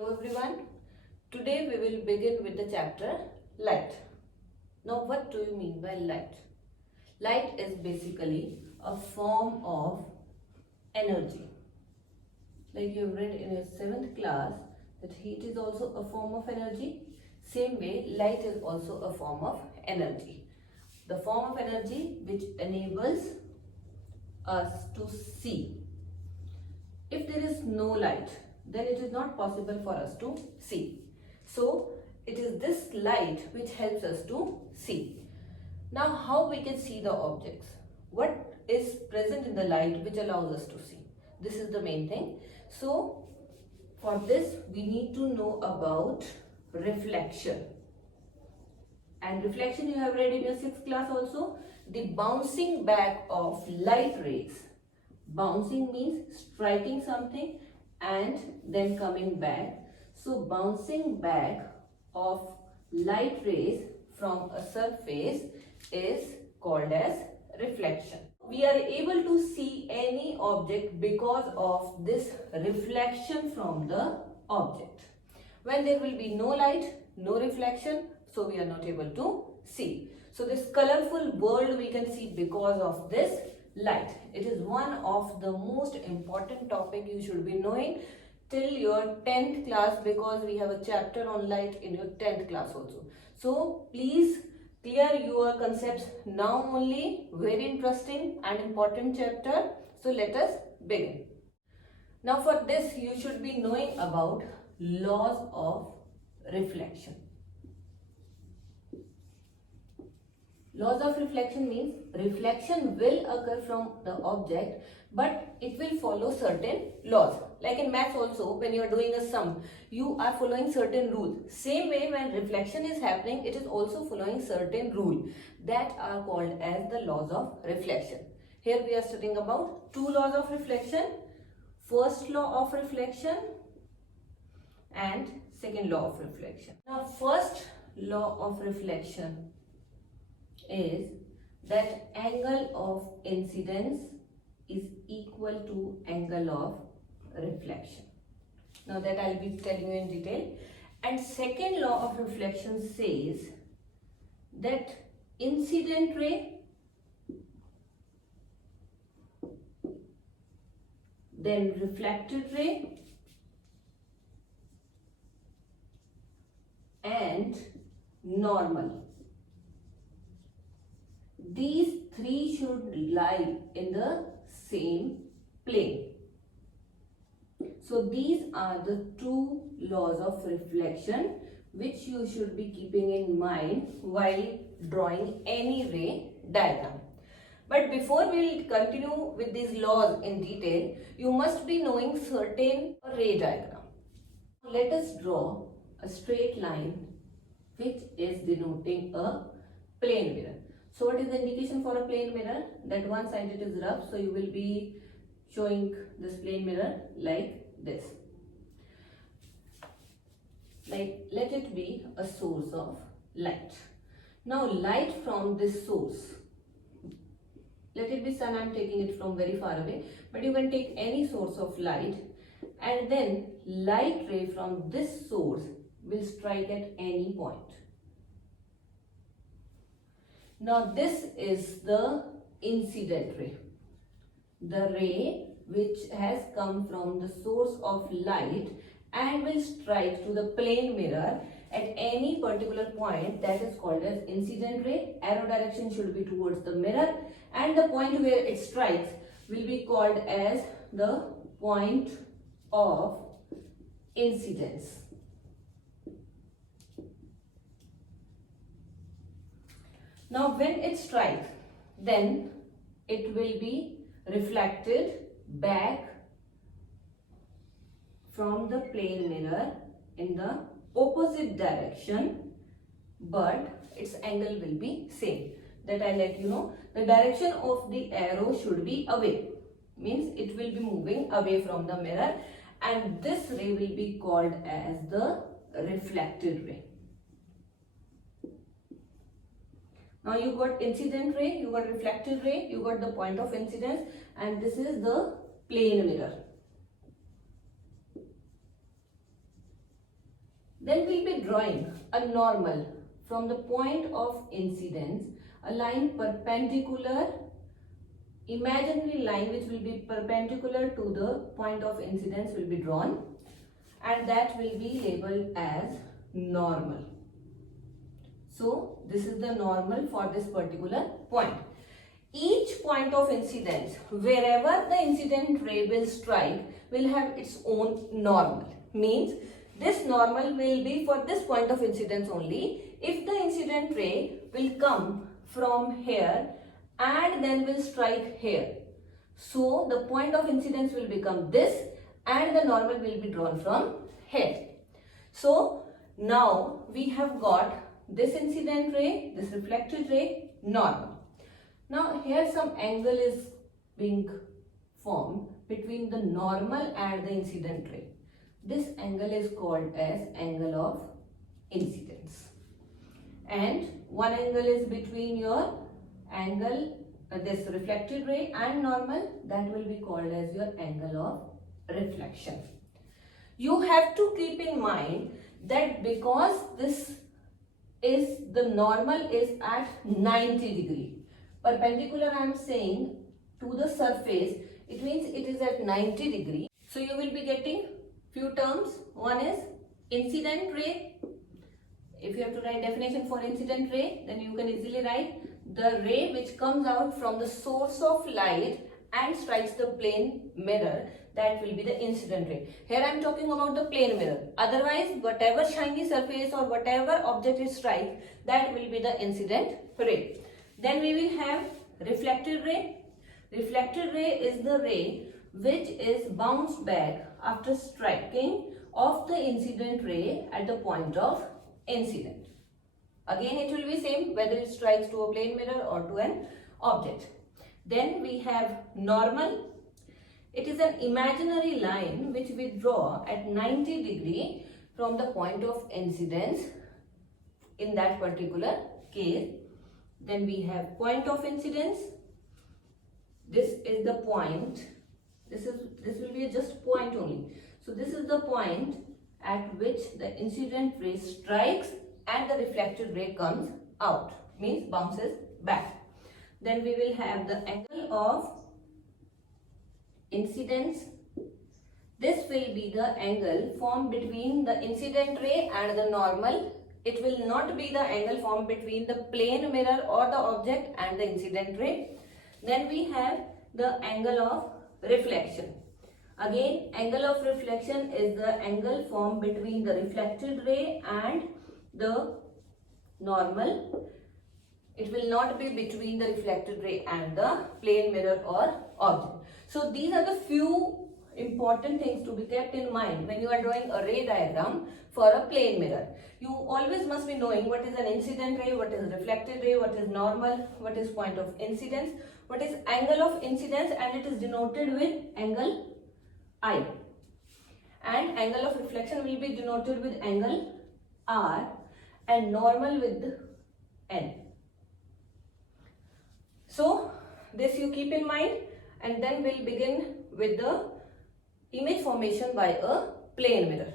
Hello everyone. Today we will begin with the chapter light. Now what do you mean by light? Light is basically a form of energy. Like you have read in your 7th class that heat is also a form of energy. Same way light is also a form of energy. The form of energy which enables us to see. If there is no light, then it is not possible for us to see. So it is this light which helps us to see. Now how we can see the objects? What is present in the light which allows us to see? This is the main thing. So for this we need to know about reflection. And reflection you have read in your 6th class also. The bouncing back of light rays. Bouncing means striking something and then coming back. So bouncing back of light rays from a surface is called as reflection. We are able to see any object because of this reflection from the object. When there will be no light, no reflection, so we are not able to see. So this colorful world we can see because of this light. It is one of the most important topic you should be knowing till your 10th class, because we have a chapter on light in your 10th class also. So please clear your concepts now only. Very interesting and important chapter. So let us begin. Now for this you should be knowing about laws of reflection. Laws of reflection means reflection will occur from the object, but it will follow certain laws. Like in maths also, when you are doing a sum, you are following certain rules. Same way when reflection is happening, it is also following certain rules that are called as the laws of reflection. Here we are studying about two laws of reflection. First law of reflection and second law of reflection. Now first law of reflection is that angle of incidence is equal to angle of reflection. Now that I'll be telling you in detail. And second law of reflection says that incident ray, then reflected ray, and normal. These three should lie in the same plane. So these are the two laws of reflection which you should be keeping in mind while drawing any ray diagram. But before we will continue with these laws in detail, you must be knowing certain ray diagram. Let us draw a straight line which is denoting a plane mirror. So what is the indication for a plane mirror? That one side it is rough, so you will be showing this plane mirror like this. Like let it be a source of light. Now light from this source, let it be sun, I am taking it from very far away, but you can take any source of light, and then light ray from this source will strike at any point. Now this is the incident ray, the ray which has come from the source of light and will strike to the plane mirror at any particular point. That is called as incident ray. Arrow direction should be towards the mirror, and the point where it strikes will be called as the point of incidence. Now when it strikes, then it will be reflected back from the plane mirror in the opposite direction, but its angle will be same. That I let you know. The direction of the arrow should be away, means it will be moving away from the mirror, and this ray will be called as the reflected ray. Now you got incident ray, you got reflected ray, you got the point of incidence, and this is the plane mirror. Then we'll be drawing a normal from the point of incidence, a line perpendicular, imaginary line which will be perpendicular to the point of incidence will be drawn, and that will be labeled as normal. So this is the normal for this particular point. Each point of incidence, wherever the incident ray will strike, will have its own normal. Means this normal will be for this point of incidence only. If the incident ray will come from here and then will strike here, so the point of incidence will become this and the normal will be drawn from here. So now we have got this incident ray, this reflected ray, normal. Now here some angle is being formed between the normal and the incident ray. This angle is called as angle of incidence. And one angle is between your angle, this reflected ray and normal, that will be called as your angle of reflection. You have to keep in mind that because this is the normal is at 90 degree. Perpendicular I am saying to the surface, it means it is at 90 degree. So you will be getting few terms. One is incident ray. If you have to write definition for incident ray, then you can easily write the ray which comes out from the source of light and strikes the plane mirror, that will be the incident ray. Here I am talking about the plane mirror. Otherwise, whatever shiny surface or whatever object is strike, that will be the incident ray. Then we will have reflected ray. Reflected ray is the ray which is bounced back after striking of the incident ray at the point of incident. Again it will be same whether it strikes to a plane mirror or to an object. Then we have normal. It is an imaginary line which we draw at 90 degree from the point of incidence in that particular case. Then we have point of incidence. This is the point. This will be just point only. So this is the point at which the incident ray strikes and the reflected ray comes out, means bounces back. Then we will have the angle of incidence. This will be the angle formed between the incident ray and the normal. It will not be the angle formed between the plane mirror or the object and the incident ray. Then we have the angle of reflection. Again, angle of reflection is the angle formed between the reflected ray and the normal. It will not be between the reflected ray and the plane mirror or object. So these are the few important things to be kept in mind when you are drawing a ray diagram for a plane mirror. You always must be knowing what is an incident ray, what is reflected ray, what is normal, what is point of incidence, what is angle of incidence, and it is denoted with angle I. And angle of reflection will be denoted with angle R and normal with N. So this you keep in mind, and then we'll begin with the image formation by a plane mirror.